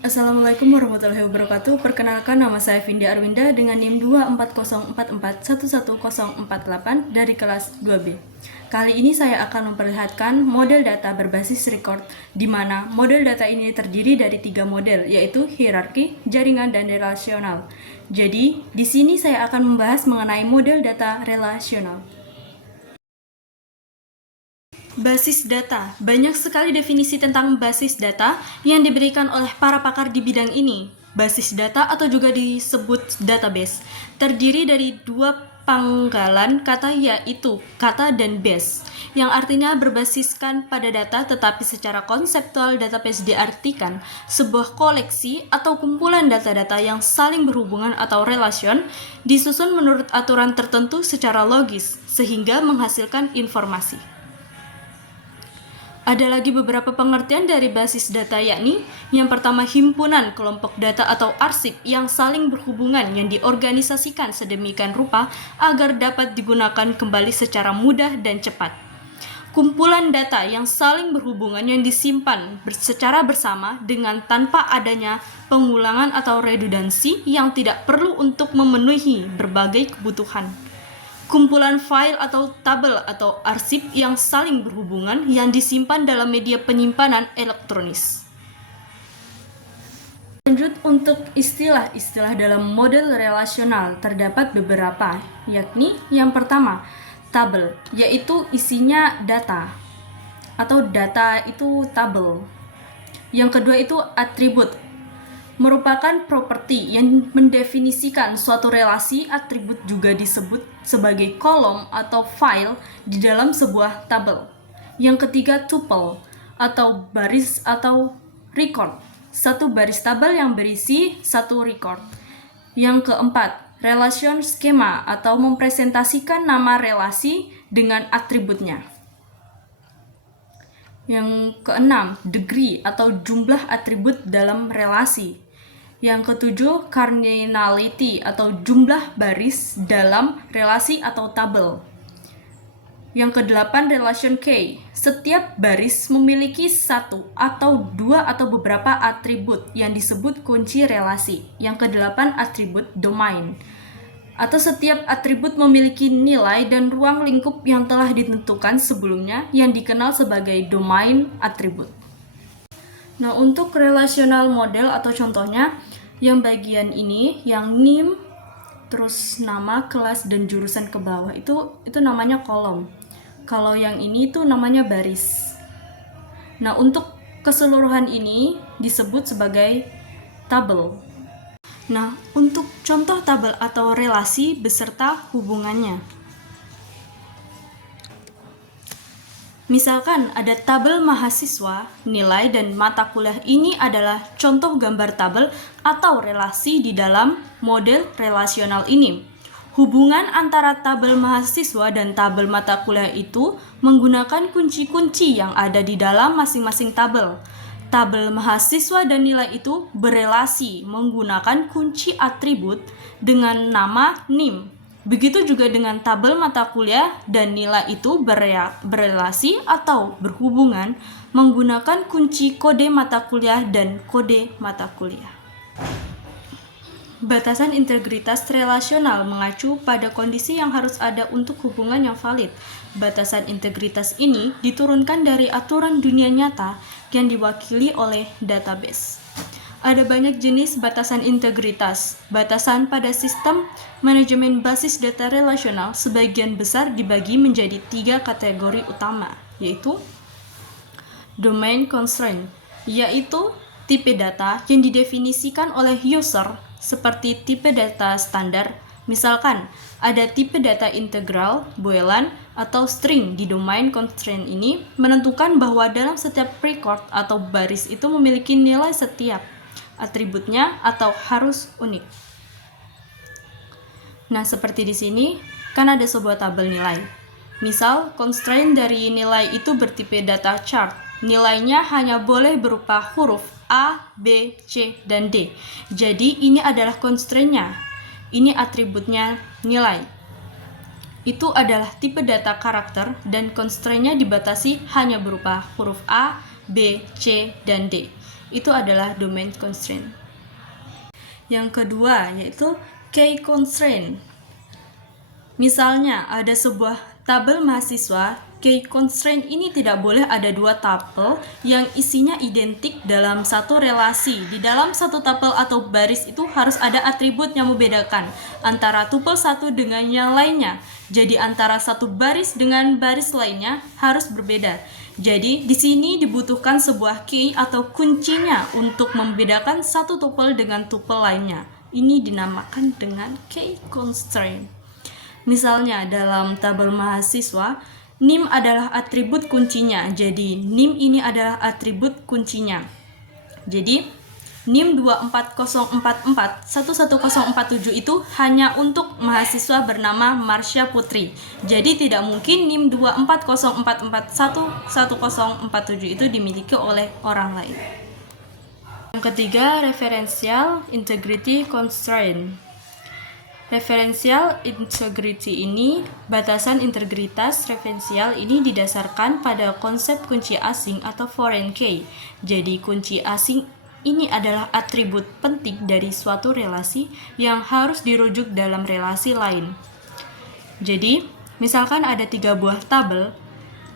Assalamualaikum warahmatullahi wabarakatuh. Perkenalkan, nama saya Vindi Arwinda dengan NIM 24044111048 dari kelas 2B. Kali ini saya akan memperlihatkan model data berbasis record, di mana model data ini terdiri dari 3 model, yaitu hierarki, jaringan, dan relasional. Jadi, di sini saya akan membahas mengenai model data relasional. Basis data. Banyak sekali definisi tentang basis data yang diberikan oleh para pakar di bidang ini. Basis data atau juga disebut database terdiri dari 2 panggalan kata, yaitu kata dan base, yang artinya berbasiskan pada data, tetapi secara konseptual database diartikan sebuah koleksi atau kumpulan data-data yang saling berhubungan atau relation disusun menurut aturan tertentu secara logis sehingga menghasilkan informasi. Ada lagi beberapa pengertian dari basis data, yakni yang pertama, himpunan kelompok data atau arsip yang saling berhubungan yang diorganisasikan sedemikian rupa agar dapat digunakan kembali secara mudah dan cepat. Kumpulan data yang saling berhubungan yang disimpan secara bersama dengan tanpa adanya pengulangan atau redundansi yang tidak perlu untuk memenuhi berbagai kebutuhan. Kumpulan file atau tabel atau arsip yang saling berhubungan yang disimpan dalam media penyimpanan elektronis. Lanjut, untuk istilah-istilah dalam model relasional terdapat beberapa, yakni yang pertama, tabel, yaitu isinya data atau data itu tabel. Yang kedua itu atribut, merupakan properti yang mendefinisikan suatu relasi. Atribut juga disebut sebagai kolom atau file di dalam sebuah tabel. Yang ketiga, tuple atau baris atau record, satu baris tabel yang berisi satu record. Yang keempat, relation schema atau mempresentasikan nama relasi dengan atributnya. Yang keenam, degree atau jumlah atribut dalam relasi. Yang ketujuh, cardinality atau jumlah baris dalam relasi atau tabel. Yang kedelapan, relation key. Setiap baris memiliki satu atau dua atau beberapa atribut yang disebut kunci relasi. Yang kedelapan, atribut domain, atau setiap atribut memiliki nilai dan ruang lingkup yang telah ditentukan sebelumnya yang dikenal sebagai domain atribut. Nah, untuk relational model atau contohnya, yang bagian ini, yang NIM, terus nama, kelas, dan jurusan ke bawah, itu namanya kolom. Kalau yang ini itu namanya baris. Nah, untuk keseluruhan ini disebut sebagai tabel. Nah, untuk contoh tabel atau relasi beserta hubungannya. Misalkan ada tabel mahasiswa, nilai, dan mata kuliah. Ini adalah contoh gambar tabel atau relasi di dalam model relasional ini. Hubungan antara tabel mahasiswa dan tabel mata kuliah itu menggunakan kunci-kunci yang ada di dalam masing-masing tabel. Tabel mahasiswa dan nilai itu berelasi menggunakan kunci atribut dengan nama NIM. Begitu juga dengan tabel mata kuliah dan nilai itu berelasi atau berhubungan menggunakan kunci kode mata kuliah dan kode mata kuliah. Batasan integritas relasional mengacu pada kondisi yang harus ada untuk hubungan yang valid. Batasan integritas ini diturunkan dari aturan dunia nyata yang diwakili oleh database. Ada banyak jenis batasan integritas. Batasan pada sistem manajemen basis data relasional sebagian besar dibagi menjadi 3 kategori utama, yaitu domain constraint, yaitu tipe data yang didefinisikan oleh user seperti tipe data standar. Misalkan, ada tipe data integral, boolean, atau string. Di domain constraint ini menentukan bahwa dalam setiap record atau baris itu memiliki nilai setiap atributnya atau harus unik. Nah, seperti di sini kan ada sebuah tabel nilai. Misal, constraint dari nilai itu bertipe data chart. Nilainya hanya boleh berupa huruf A, B, C, dan D. Jadi, ini adalah constraint-nya. Ini atributnya nilai. Itu adalah tipe data karakter dan constraint-nya dibatasi hanya berupa huruf A, B, C, dan D. Itu adalah domain constraint. Yang kedua yaitu key constraint. Misalnya ada sebuah tabel mahasiswa, key constraint ini tidak boleh ada dua tabel yang isinya identik dalam satu relasi. Di dalam satu tabel atau baris itu harus ada atribut yang membedakan antara tupel satu dengan yang lainnya. Jadi antara satu baris dengan baris lainnya harus berbeda. Jadi di sini dibutuhkan sebuah key atau kuncinya untuk membedakan satu tupel dengan tupel lainnya. Ini dinamakan dengan key constraint. Misalnya dalam tabel mahasiswa, NIM adalah atribut kuncinya. Jadi NIM ini adalah atribut kuncinya. Jadi NIM 24044 11047 itu hanya untuk mahasiswa bernama Marsha Putri. Jadi tidak mungkin NIM 24044 11047 itu dimiliki oleh orang lain. Yang ketiga, referential integrity constraint. Referential integrity ini, batasan integritas referensial ini didasarkan pada konsep kunci asing atau foreign key. Jadi kunci asing ini adalah atribut penting dari suatu relasi yang harus dirujuk dalam relasi lain. Jadi, misalkan ada 3 buah tabel,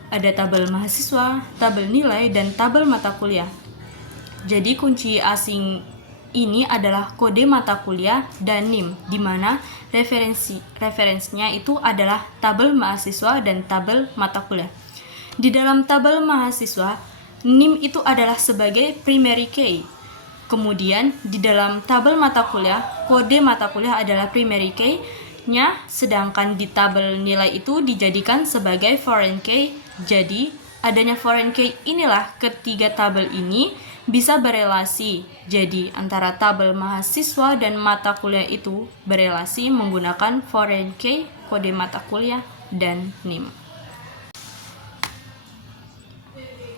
ada tabel mahasiswa, tabel nilai, dan tabel mata kuliah. Jadi kunci asing ini adalah kode mata kuliah dan NIM, di mana referensinya itu adalah tabel mahasiswa dan tabel mata kuliah. Di dalam tabel mahasiswa, NIM itu adalah sebagai primary key. Kemudian di dalam tabel mata kuliah, kode mata kuliah adalah primary key-nya, sedangkan di tabel nilai itu dijadikan sebagai foreign key. Jadi, adanya foreign key inilah ketiga tabel ini bisa berelasi. Jadi antara tabel mahasiswa dan mata kuliah itu berelasi menggunakan foreign key, kode mata kuliah, dan NIM.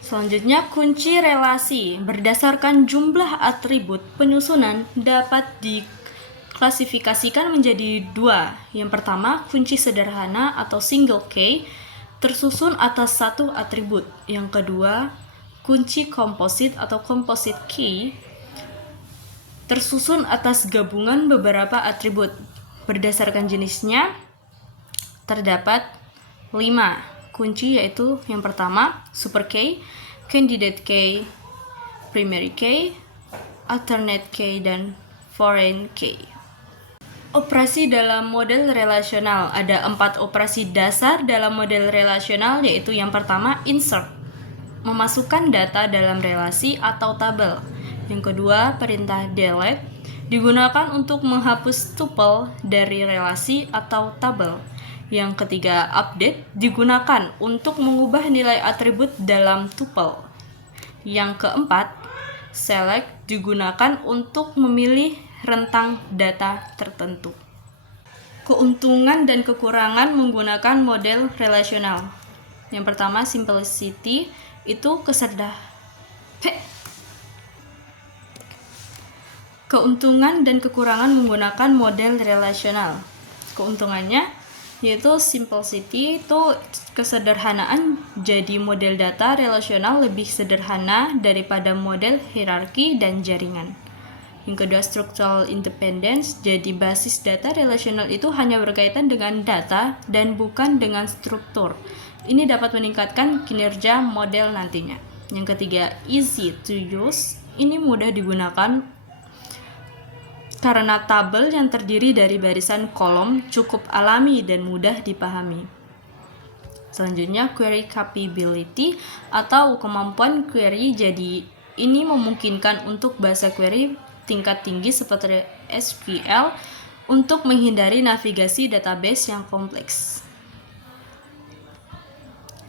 Selanjutnya, kunci relasi berdasarkan jumlah atribut penyusunan dapat diklasifikasikan menjadi 2. Yang pertama, kunci sederhana atau single key tersusun atas satu atribut. Yang kedua, kunci komposit atau composite key tersusun atas gabungan beberapa atribut. Berdasarkan jenisnya terdapat 5 kunci, yaitu yang pertama super key, candidate key, primary key, alternate key, dan foreign key. Operasi dalam model relasional. Ada 4 operasi dasar dalam model relasional, yaitu yang pertama insert, memasukkan data dalam relasi atau tabel. Yang kedua, perintah delete digunakan untuk menghapus tuple dari relasi atau tabel. Yang ketiga, update digunakan untuk mengubah nilai atribut dalam tuple. Yang keempat, select digunakan untuk memilih rentang data tertentu. Keuntungan dan kekurangan menggunakan model relasional. Yang pertama, simplicity itu keuntungan dan kekurangan menggunakan model relasional. Keuntungannya yaitu simplicity itu kesederhanaan, jadi model data relasional lebih sederhana daripada model hierarki dan jaringan. Yang kedua, structural independence, jadi basis data relasional itu hanya berkaitan dengan data dan bukan dengan struktur. Ini dapat meningkatkan kinerja model nantinya. Yang ketiga, easy to use, ini mudah digunakan karena tabel yang terdiri dari barisan kolom cukup alami dan mudah dipahami. Selanjutnya, query capability atau kemampuan query, jadi ini memungkinkan untuk bahasa query tingkat tinggi seperti SQL untuk menghindari navigasi database yang kompleks.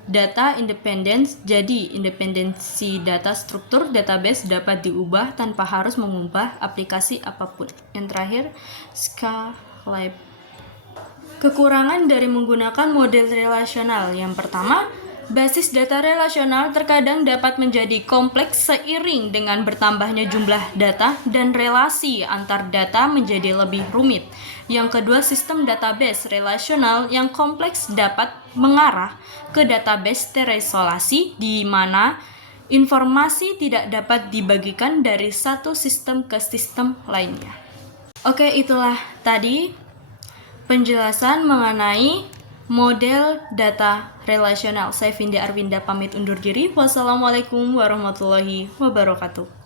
Data independence, jadi independensi data struktur database dapat diubah tanpa harus mengubah aplikasi apapun. Yang terakhir, scalable. Kekurangan dari menggunakan model relasional. Yang pertama, basis data relasional terkadang dapat menjadi kompleks seiring dengan bertambahnya jumlah data dan relasi antar data menjadi lebih rumit. Yang kedua, sistem database relasional yang kompleks dapat mengarah ke database terisolasi di mana informasi tidak dapat dibagikan dari satu sistem ke sistem lainnya. Oke, itulah tadi penjelasan mengenai model data relasional. Saya Vinda Arwinda pamit undur diri. Wassalamualaikum warahmatullahi wabarakatuh.